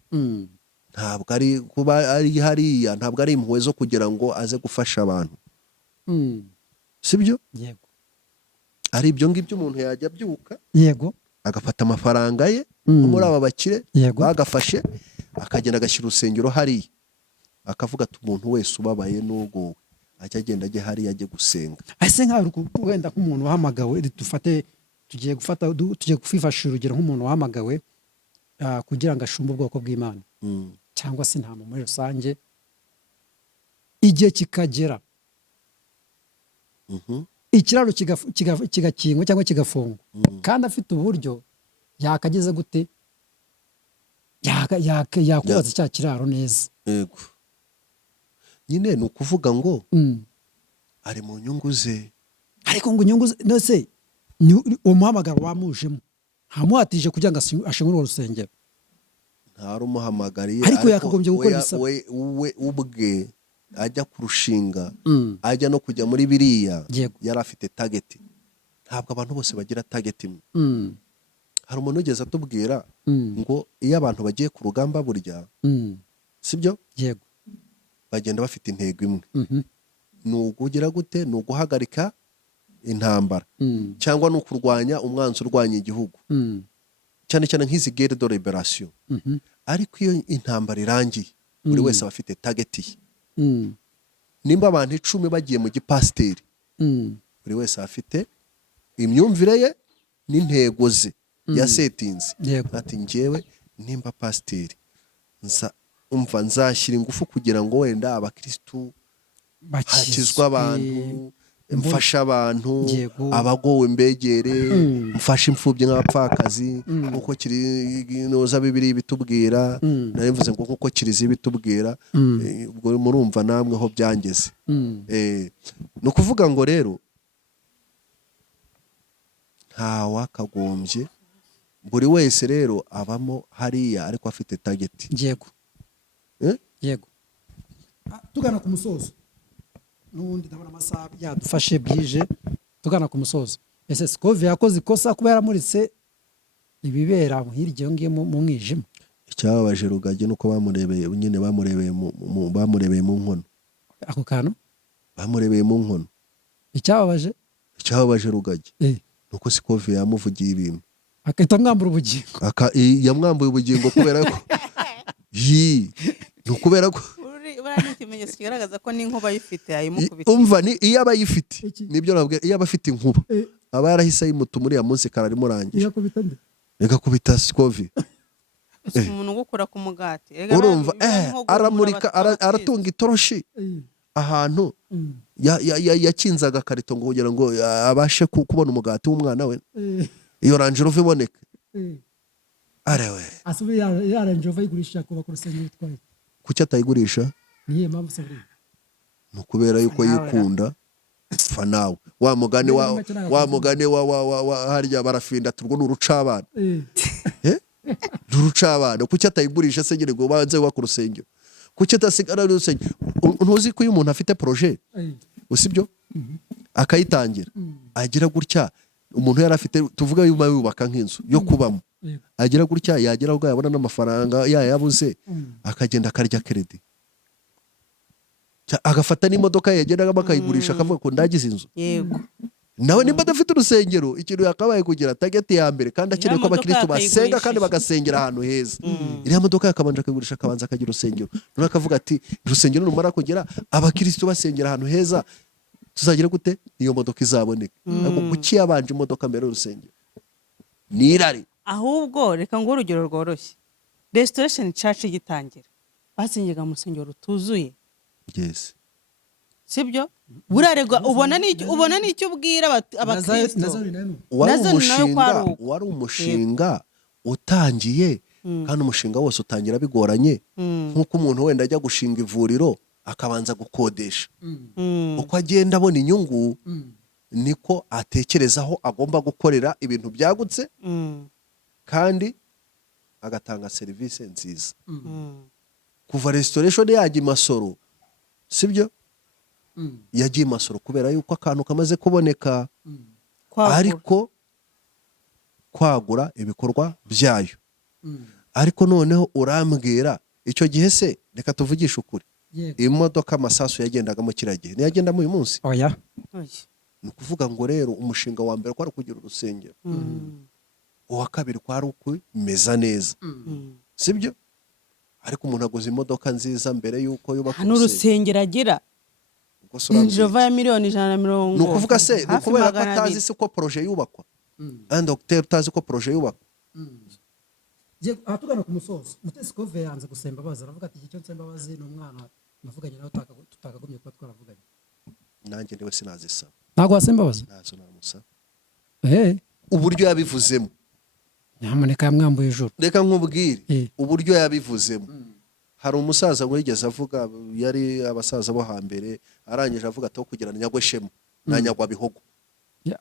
ntabwo ari kuba ari hariya, ntabwo ari impuhwe zo kugira ngo aze gufasha abantu, sibyo? Yego. Ari ibyo ngibyo umuntu yajya abyuka, yego, agafata amafaranga ye muri aba bakire bagafashe, akagenda agashyira urusengero hariya, akavuga ati umuntu wese ubabaye n'ugowe ajya agenda ajye hariya ajye gusenga. Ese nka wenda nk'umuntu wahamagawe, tugiye kwifashisha urugero nk'umuntu wahamagawe kugira ngo ashumbe ubwoko bw'Imana, cyangwa se intama muri rusange, igihe kikagera ikiraro kigakingwa cyangwa kigafungwa, kandi afite uburyo yakageze gute yakubatse cya kiraro neza. yego nyine ni ukuvuga ngo Mm. ari mu nyungu ze. ariko ngo inyungu nose uwo muhamagaro wamujemo ntamuhatije kugira ngo ashingure urwo rusengero, ntari umuhamagariye ariko yakagombye gukora ibisabwa. we ubwe ajya kurushinga Mm. ajya no kujya muri biriya Yego. yari afite target. Ntabwo abantu bose bagira target imwe. Mm. Hari umuntu ugeze atubwira Mm. ngo iyo abantu bagiye ku rugamba burya Mm. sibyo yego. bagenda bafite intego imwe. Mhm. Ni ugugira gute? Ni uguhagarika intambara Mm. cyangwa ni ukurwanya umwanzi urwanya igihugu, Mm. cyane cyane nk'izi guerre de liberation. Mhm. Ariko iyo intambara irangiye buri wese aba afite target ye. Mm. Nimba abantu 10 bagiye mu gipasiteri, Mm. buri wese aba afite imyumvire ye n'intego ze yasetinze. Yego. Ati njyewe nimba pasiteri nzashyira ingufu kugira ngo wenda abakirisitu hakizwa abantu, mfasha abantu, Yego. abagowe mbegere, mfashe imfubyi nk'abapfakazi nk'uko kiriza Bibiliya bitubwira. nari mvuze ngo nk'uko kiriziya bitubwira. Ubwo murumva namwe aho byangeze. Mm. Ni ukuvuga ngo rero nta wakagombye, buri wese rero abamo hariya ariko afite target. yego. Eh? yego. tugana ku musozo n'ubundi ndabona amasaha yadufashe bwije, tugana ku musozo. ese Scovia yakoze ikosa kuba yaramuritse ibibera hirya iyo ngiyo mu mwijima? Icyababaje Rugagi nuko bamurebeye nyine bamurebeye mu nkono. ako kantu Bamurebeye mu nkono. icyababaje Icyababaje Rugagi eh nuko Scovia yamuvugiye ibintu. akahita mwambura ubugingo. Yamwambuye ubugingo kubera ko ni ukubera ko buriya ni ikimenyetso kigaragaza ko n'inkuba ayifite ayimukubita. umva ni iyo aba ayifite Iki? nibyo nabwo, iyo aba afite inkuba aba yarahise ayimuta muri ya munsi karari murangije yakubita nde? reka kubita Scovia. umuntu ugukura ku mugati. Erega Urumva nko guhura aramurika abatutsi. aratunga itoroshi ahantu yakinze agakarito ngo kugira ngo abashe kubona umugati w'umwana we. Iyo Range Rover iboneka arewe asubiye yarangiye vayigurisha kuba ku rusengero bitwaye. kuki atayigurisha? niye mpamvu se buri Ni ukubera yuko yikunda. Fa nawe wa mugani wa harya barafinda turwo n'urucabana. N'urucabana kuki atayigurisha se nyine ngo banze wa ku rusengero? Kuki atasigara rusengero? Ntuzi ko iyo umuntu afite projet usibyo akayitangira agira gutya, umuntu yari afite tuvuga yubaka nk'inzu yo kubamo, agira gutya yagira ubwo yabona n'amafaranga yayabuze akagenda akarya credit, agafata n'imodoka yagendagamo akayigurisha akavuga ko ndagize inzu. Yego. Nawe nimba adafite urusengero ikintu yakabaye kugira target ya mbere kandi akeneye ko abakristo basenga kandi bagasengera ahantu heza. Iriya modoka yakabanje akayigurisha akabanza akagira urusengero, none akavuga ati urusengero numara kugera abakristo basengera ahantu heza tuzagira gute iyo modoka izaboneka. Ariko kuki yabanje imodoka mbere y'urusengero? Nirari. Ahubwo reka ngo urugero rworoshye. Restoration Church igitangira basengeraga mu rusengero rutuzuye. Yes. Sibyo? Buraregwa ubona n'icyo ubwira abakristo. Wari umushinga utangiye kandi umushinga wose utangira bigoranye nk'uko umuntu wenda ajya gushinga ivuriro akabanza gukodesha. Uko agenda abona inyungu niko atekerezaho agomba gukorera ibintu byagutse kandi agatanga serivisi nziza. Kuva restoration yajya Masoro sibyo? Yagiye Masoro kubera yuko akantu kamaze kuboneka, ariko kwagura ibikorwa byayo. Ariko noneho urambwira icyo gihe se reka tuvugisha ukuri, imodoka amasasu yagendagamo kiragihe ntiyagendamo uyu munsi. oya Ni ukuvuga ngo rero umushinga wa mbere kwari kugira urusengero, uwa kabiri kwari ukumeza neza sibyo? Ariko umuntu aguze imodoka nziza mbere yuko yubaka n'urusengero agira injova ya miliyoni 150. Ni ukuvuga se ni ukubera ko atazi se ko projet yubakwa. And docteur utazi ko projet yubakwa. tugana ku musozo. Mutesi Scovia yanze gusemba baza aravuga ati icyo nsemba bazi n'umwana navuganye nawe tutagagumye kuba twaravuganye. Nanjye niwe sinazisaba. Ntago wasemba baza? Nazo namusaba. Eh. Uburyo yabivuzemo nyamuneka yamwambuye ijuru. reka nkubwire Eh. uburyo yabivuzemo. Hari umusaza wigeze avuga, yari abasaza bo hambere, arangije avuga ati aho kugira nyagwe shema nanyagwa bihogo.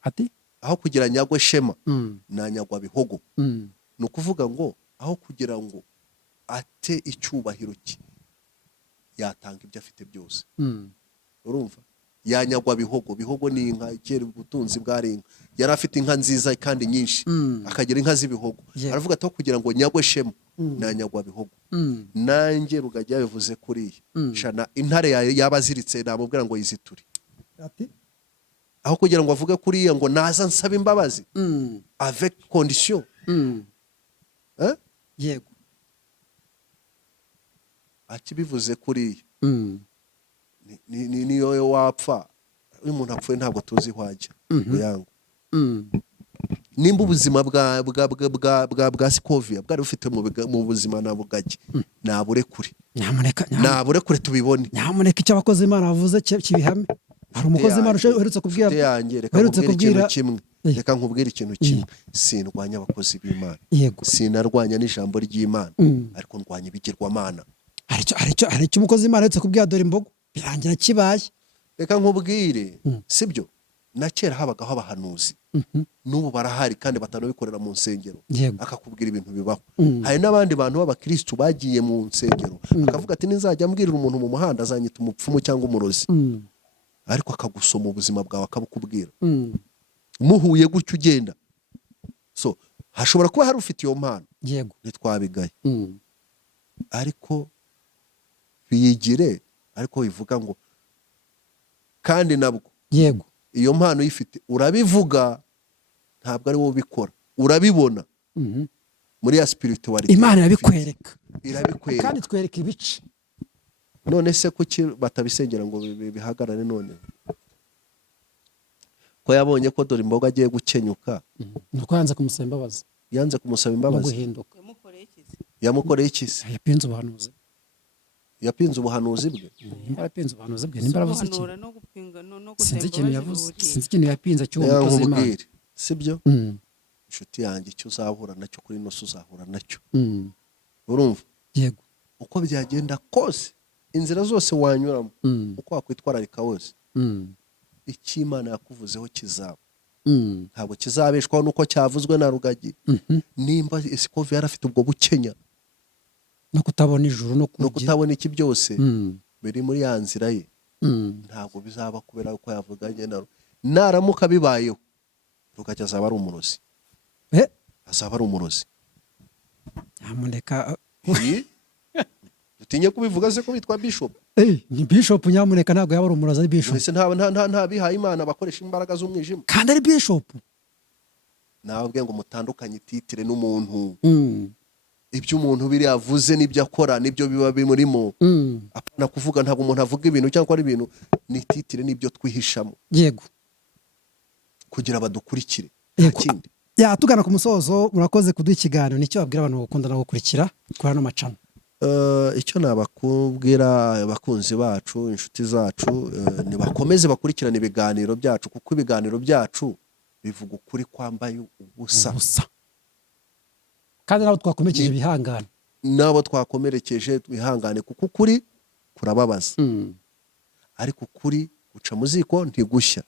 Ati Aho kugira nyagwe shema Mm. nanyagwa bihogo. Mm. Ni ukuvuga ngo aho kugira ngo ate icyubahiro cye yatanga ibyo afite byose. Mm. Urumva? Yanyagwa bihogo. Bihogo ni inka, kera ubutunzi bwari inka. Yari afite inka nziza kandi nyinshi, akagira inka z'ibihogo. Yeah. Aravuga ati aho kugira ngo nyagwe shema nanyagwa bihogo. Mm. Nanjye Rugagi yabivuze kuriya. Shana intare yaba aziritse namubwira ngo yiziture. Ati Aho kugira ngo avuge kuriya ngo naza nsaba imbabazi Mm. avec condition. Mm. Eh? Yego. Akibivuze kuriya. Mm. Niyo wapfa, iyo umuntu apfuye ntabwo tuzi ihwajya. Yangu. Mm. Nimba ubuzima bwa Sikovia bwari bufite mu buzima na Bugagi, nabure kure. Nabure kure tubibone. Nyamuneka icyo abakozi Imana bavuze kibihame. Hari umukozi Imana uherutse kubwira. Reka nkubwire ikintu kimwe. Sindwanya abakozi b'Imana. Yego. Sinarwanya n'ijambo ry'Imana. Ariko ndwanya ibigirwamana. Hari icyo umukozi Imana uherutse kubwira dore imbogo. Birangira kibaye. Reka nkubwire, sibyo? Na kera habagaho abahanuzi. N'ubu barahari kandi batanabikorera mu nsengero. Akakubwira ibintu bibaho. Hari n'abandi bantu b'abakristo bagiye mu nsengero akavuga ati nizajya mbwirira umuntu mu muhanda azanyita umupfumu cyangwa umurozi. Ariko akagusoma ubuzima bwawe akabukubwira. Muhuye gutyo ugenda. So hashobora kuba hari ufite iyo mpano. Yego. Ntitwabigaye. Ariko biyigire, ariko bivuga ngo kandi nabwo. Yego. Iyo mpano uyifite urabivuga, ntabwo ari wowe ubikora, urabibona. Muri ya spirituality Imana irabikwereka. Irabikwereka kandi twereka ibice. None se kuki batabisengera ngo bihagarare none? Ko yabonye ko dore imboga agiye gukenyuka. Nuko yanze kumusaba imbabazi. Yanze kumusaba imbabazi. Guhinduka. Yamukoreye iki? Yapinze ubuhanuzi. Yapinze ubuhanuzi bwe. Yapinze ubuhanuzi bwe. Nimba aravuze iki? Sinzi ikintu yavuze. Sinzi ikintu yapinze cy'uwo mukozi Imana. Sibyo? Inshuti yanjye icyo uzahura nacyo kuri no uzahura nacyo. Urumva? Yego. Uko byagenda kose, inzira zose wanyuramo, uko wakwitwararika wose. Icyo Imana yakuvuzeho kizaba. Ntabwo kizabeshwaho nuko cyavuzwe na Rugagi. Nimba Sikovia yarafite ubwo bukenya no kutabona ijuru no kutabona iki byose biri muri ya nzira ye, ntabwo bizaba kubera ko yavuganye na naramuka bibayeho Rugagi azaba ari umurozi. Azaba ari umurozi. Nyamuneka dutinye kubivuga se ko bitwa bishop. Ni bishop nyamuneka ntabwo yaba ari umurozi, ari bishop. Ese nta bihaye Imana bakoresha imbaraga z'umwijima. Kandi ari bishop. Nababwiye ngo mutandukanye titire n'umuntu. Ibyo umuntu biri yavuze n'ibyo akora nibyo biba bimurimo. Apana kuvuga ntabwo umuntu avuga ibintu cyangwa ari ibintu, ni titire n'ibyo twihishamo. Yego. Kugira badukurikire. Ikindi. Tugana ku musozo, murakoze kuduha ikiganiro. Nicyo babwira abantu bakunda no gukurikira kuri ano macano? Icyo nabakubwira abakunzi bacu, inshuti zacu, nibakomeze bakurikirana ibiganiro byacu, kuko ibiganiro byacu bivuga ukuri kwambaye ubusa. Kandi nabo twakomerekeje bihangane. Nabo twakomerekeje bihangane, kuko ukuri kurababaza. Ariko ukuri guca mu ziko ntigushya.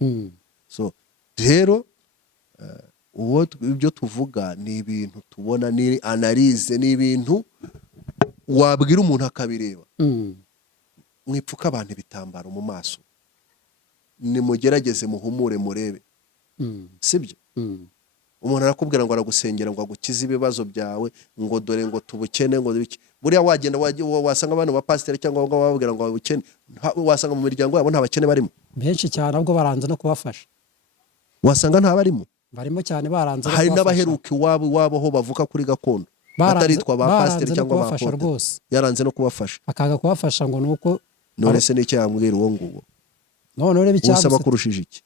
So rero ibyo tuvuga ni ibintu tubona, ni analyse, ni ibintu wabwira umuntu akabireba. Mwipfuka abantu ibitambaro mu maso, nimugerageze muhumure murebe. Sibyo? Umuntu arakubwira ngo aragusengera ngo agukize ibibazo byawe, ngo dore ngo tubukene ngo biki. Buriya wagenda wasanga abantu ba pastor cyangwa ngo bababwira ngo abukene, wasanga mu miryango yabo nta bakene barimo. Benshi cyane ahubwo baranze no kubafasha. Wasanga nta barimo. Barimo cyane baranze. Hari n'abaheruka iwabo ho bavuka kuri gakondo. Bataritwa ba pastor cyangwa ba apotre. Yaranze no kubafasha. Akaga kubafasha ngo nuko none se n'icyo yambwira uwo nguwo. None urebe icyagusa. Usaba kurushije iki?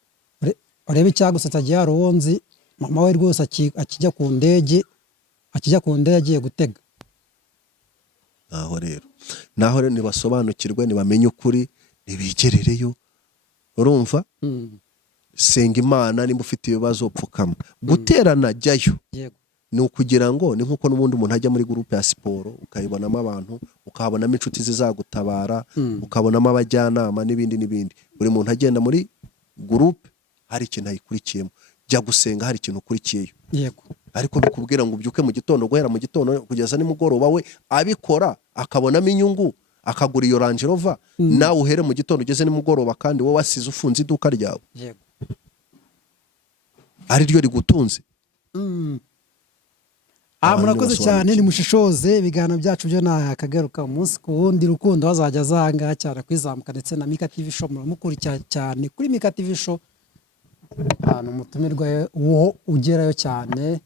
Urebe icyagusa tagiye aronzi. Mama we rwose akijya ku ndege agiye gutega. Naho rero nibasobanukirwe, nibamenye ukuri, nibigerereyo. Urumva? Senga Imana, nimba ufite ibibazo upfukama. Guterana jyayo. Yego. ni ukugira ngo ni nk'uko n'ubundi umuntu ajya muri gurupe ya siporo ukayibonamo abantu, ukahabonamo inshuti zizagutabara, ukabonamo abajyanama n'ibindi n'ibindi. Buri muntu agenda muri gurupe hari ikintu ayikurikiyemo, jya gusenga hari ikintu ukurikiyeyo. yego Ariko bikubwira ngo ubyuke mu gitondo, guhera mu gitondo kugeza nimugoroba, we abikora akabonamo inyungu, akagura iyo Range Rover, nawe uhere mu gitondo ugeze nimugoroba kandi wowe wasize ufunze iduka ryawe, yego ari ryo rigutunze. Abantu murakoze cyane, basobanukiwe. nimushishoze. Ibiganiro byacu byo nakagaruka umunsi ku wundi. Rukundo hazajya azanga cyane kwizamuka, ndetse na Mika TV Show muramukurikira cyane kuri Mika TV Show, ahantu umutumirwa wo ugerayo cyane.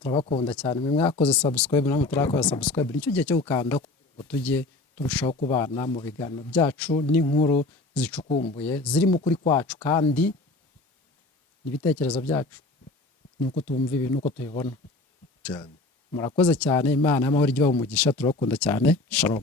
Turabakunda cyane, mwe mwakoze subscribe namwe turakora subscribe, nicyo gihe cyo gukanda ngo tujye turushaho kubana mu biganiro byacu n'inkuru zicukumbuye zirimo kuri kwacu, kandi n'ibitekerezo byacu nuko tumva ibintu uko tubibona cyane. Murakoze cyane, Imana y'amahoro ijye ibaha umugisha, turabakunda cyane. Shalom.